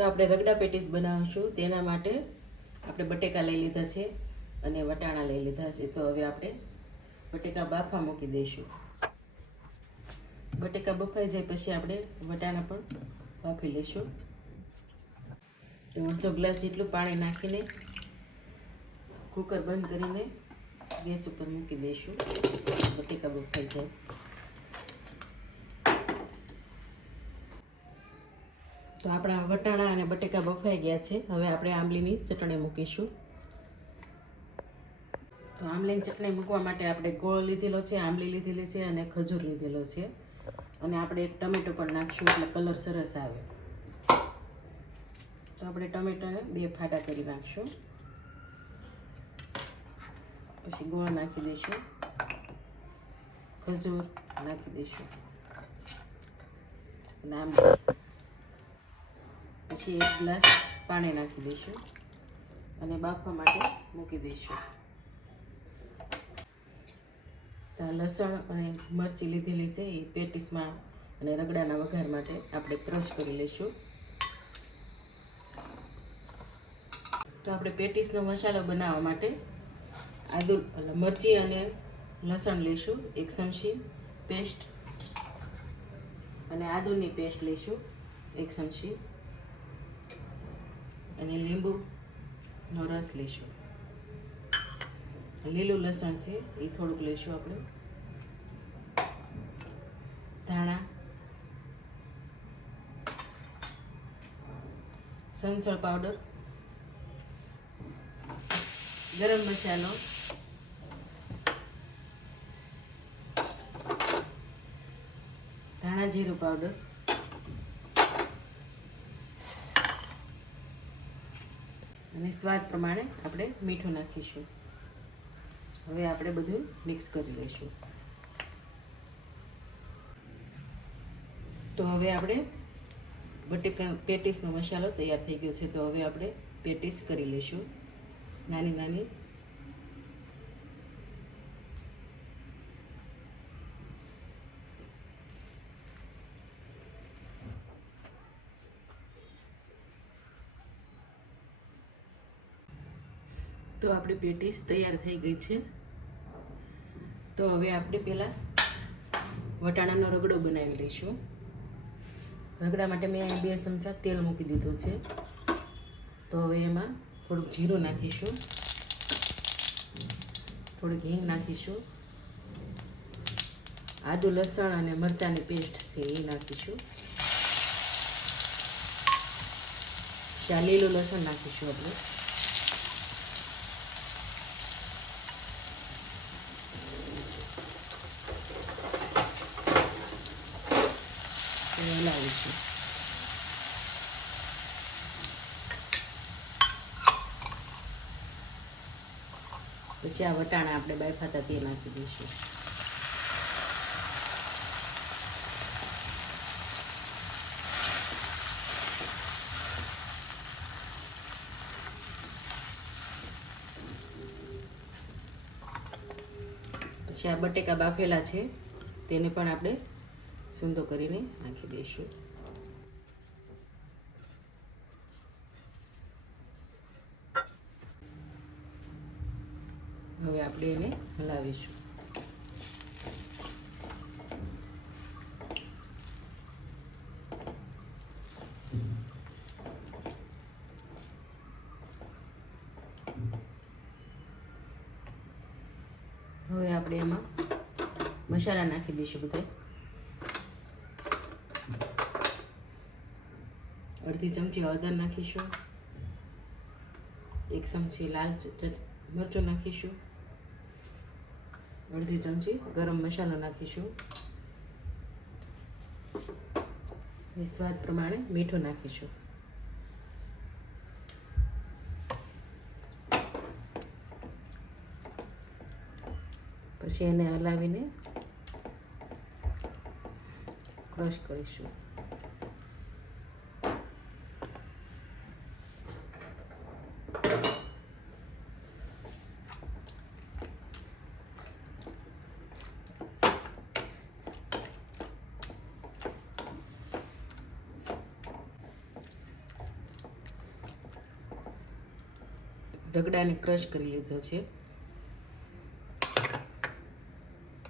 તો આપણે રગડા પેટીસ બનાવીશું. તેના માટે આપણે બટેકા લઈ લીધા છે અને વટાણા લઈ લીધા છે. તો હવે આપણે બટેકા બાફા મૂકી દઈશું. બટેકા બફાઈ જાય પછી આપણે વટાણા પણ બાફી લઈશું. તો અડધો ગ્લાસ જેટલું પાણી નાખીને કુકર બંધ કરીને ગેસ ઉપર મૂકી દઈશું. બટેકા બફાઈ જાય. તો આપણા વટાણા અને બટેકા બફાઈ ગયા છે. હવે આપણે આંબલીની ચટણી મૂકીશું. તો આંબલીની ચટણી મૂકવા માટે આપણે ગોળ લીધેલો છે, આંબલી લીધેલી છે અને ખજૂર લીધેલો છે. અને આપણે એક ટમેટો પણ નાખશું એટલે કલર સરસ આવે. તો આપણે ટમેટાને બે ફાટા કરી નાખશું. પછી ગોળ નાખી દઈશું. ખજૂર નાખી દઈશું. અને આંબલી. પછી એક ગ્લાસ પાણી નાખી દઈશું અને બાફવા માટે મૂકી દઈશું. તો લસણ અને મરચી લીધેલી છે એ પેટીસમાં અને રગડાના વઘાર માટે આપણે ક્રશ કરી લઈશું. તો આપણે પેટીસનો મસાલો બનાવવા માટે આદુ મરચી અને લસણ લઈશું, એક ચમચી પેસ્ટ. અને આદુની પેસ્ટ લઈશું, એક ચમચી. અને લીંબુનો રસ લઈશું લીલું લસણ છે એ થોડુંક લઈશું આપણે ધાણા સંસળ પાવડર ગરમ મસાલો ધાણા જીરું પાવડર અને સ્વાદ પ્રમાણે આપણે મીઠું નાખીશું. હવે આપણે બધું મિક્સ કરી લઈશું. તો હવે આપણે બટેકા, પેટીસનો મસાલો તૈયાર થઈ ગયો છે. તો હવે આપણે પેટીસ કરી લઈશું. નાની નાની તો આપણી પેટીસ તૈયાર થઈ ગઈ છે. તો હવે આપણે પહેલાં વટાણાનો રગડો બનાવી લઈશું. રગડા માટે મેં બે ચમચા તેલ મૂકી દીધું છે. તો હવે એમાં થોડુંક જીરું નાખીશું. થોડુંક હિંગ નાખીશું. આદુ, લસણ અને મરચાંની પેસ્ટ છે એ નાખીશું. ત્યાં લીલું લસણ નાખીશું આપણે. હલાવીશું પછી આ વટાણા આપણે બાફાતા તે નાખી દઈશું. પછી આ બટેકા બાફેલા છે, તેને પણ આપણે સૂંદો કરીને નાખી દઈશું. હવે આપણે એને હલાવીશું. હવે આપણે એમાં મસાલા નાખી દઈશું બધા અડધી ચમચી હળદર નાખીશું. એક ચમચી લાલ મરચું નાખીશું. અડધી ચમચી ગરમ મસાલો નાખીશું. સ્વાદ પ્રમાણે મીઠું નાખીશું. પછી એને હલાવીને ક્રશ કરીશું. રગડાને ક્રશ કરી લીધો છે.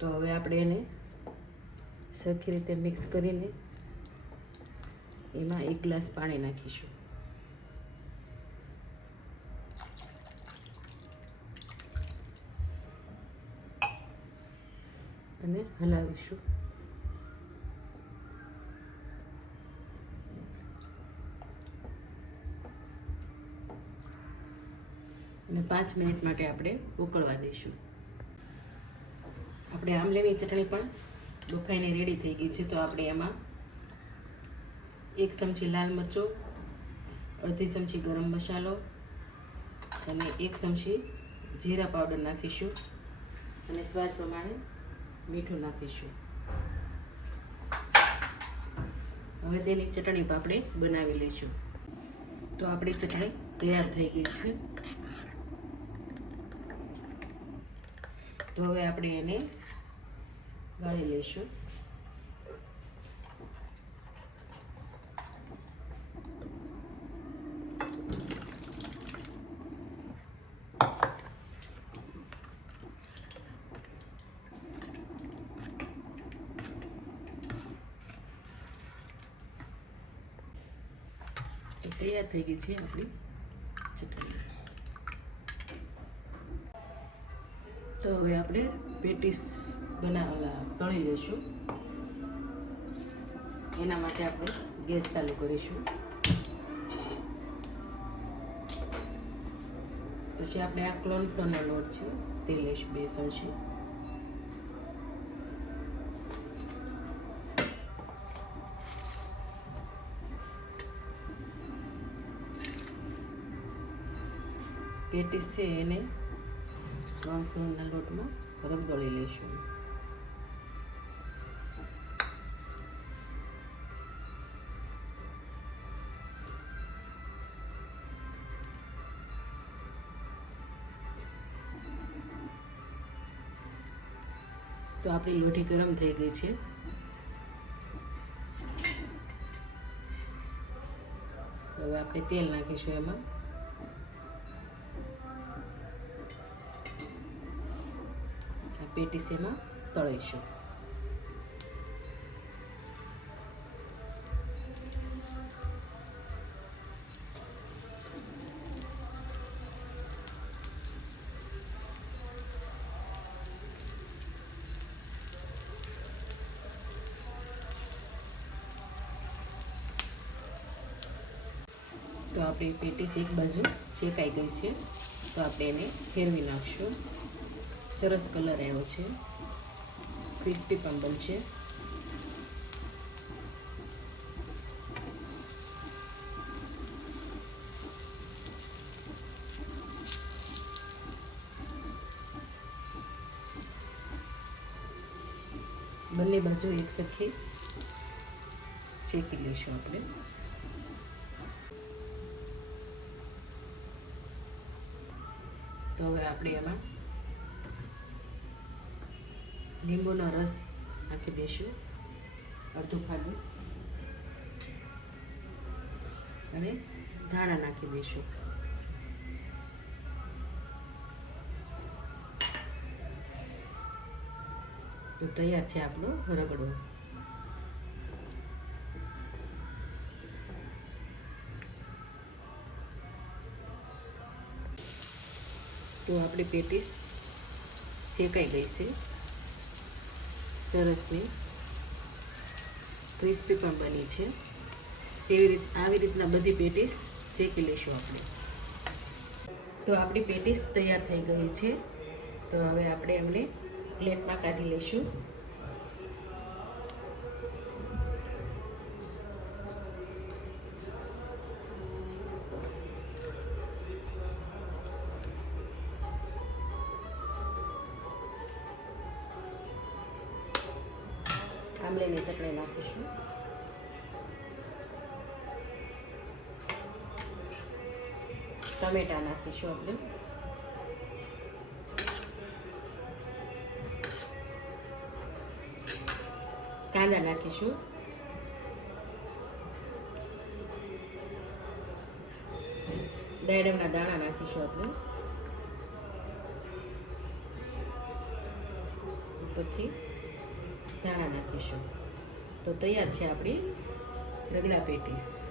તો હવે આપણે એને સરખી રીતે મિક્સ કરીને એમાં એક ગ્લાસ પાણી નાખીશું. અને હલાવીશું. અને પાંચ મિનિટ માટે આપણે ઉકળવા દઈશું. આપણે આમલેની ચટણી પણ બફાઈને રેડી થઈ ગઈ છે, તો આપણે એમાં એક ચમચી લાલ મરચું, અડધી ચમચી ગરમ મસાલો અને એક ચમચી જીરા પાવડર નાખીશું અને સ્વાદ પ્રમાણે મીઠું નાખીશું. હવે તેની ચટણી આપણે બનાવી લઈશું. તો આપણી ચટણી તૈયાર થઈ ગઈ છે. તો હવે આપણે એને ગાળી લઈશું. તૈયાર થઈ ગઈ છે આપણી ચટણી તો હવે આપણે પેટીસ બનાવેલા તળી લઈશું. એના માટે આપણે ગેસ ચાલુ કરીશું. પછી આપણે આ કોર્નફ્લોરનો લોટ છે, તે લઈશું બે ચમચી. પેટીસ છે એને કોર્નફ્લોરના લોટમાં રગદોળી લઈશું તો આપણી લોટી ગરમ થઈ ગઈ છે હવે આપણે તેલ નાખીશું એમાં આ પેટીસ તળીશું. તો આપણી પેટીસ એક બાજુ શેકાઈ ગઈ છે. તો આપણે એને ફેરવી નાખશું. સરસ કલર આવ્યો છે. ક્રિસ્પી પણ બનશે. બંને બાજુ એક સરખી શેકી લઈશું આપણે. તો હવે આપણે એમાં લીંબુનો રસ નાખી દઈશું, અડધું ફાડું. અને ધાણા નાખી દઈશું. તો તૈયાર છે આપણો રગડો. તો આપણી પેટીસ શેકાઈ ગઈ છે. સરસની ક્રિસ્પી પણ બની છે. તેવી રીત, આવી રીતના બધી પેટીસ શેકી લઈશું આપણે. તો આપણી પેટીસ તૈયાર થઈ ગઈ છે. તો હવે આપણે એમને પ્લેટમાં કાઢી લઈશું. આમલીને ચટણી નાખીશું. ટમેટા નાખીશું આપણે. કાંદા નાખીશું. દાડમના દાણા નાખીશું આપણે. ઉપરથી. ધાણા નાખીશું. તો તૈયાર છે આપણી રગડા પેટીસ.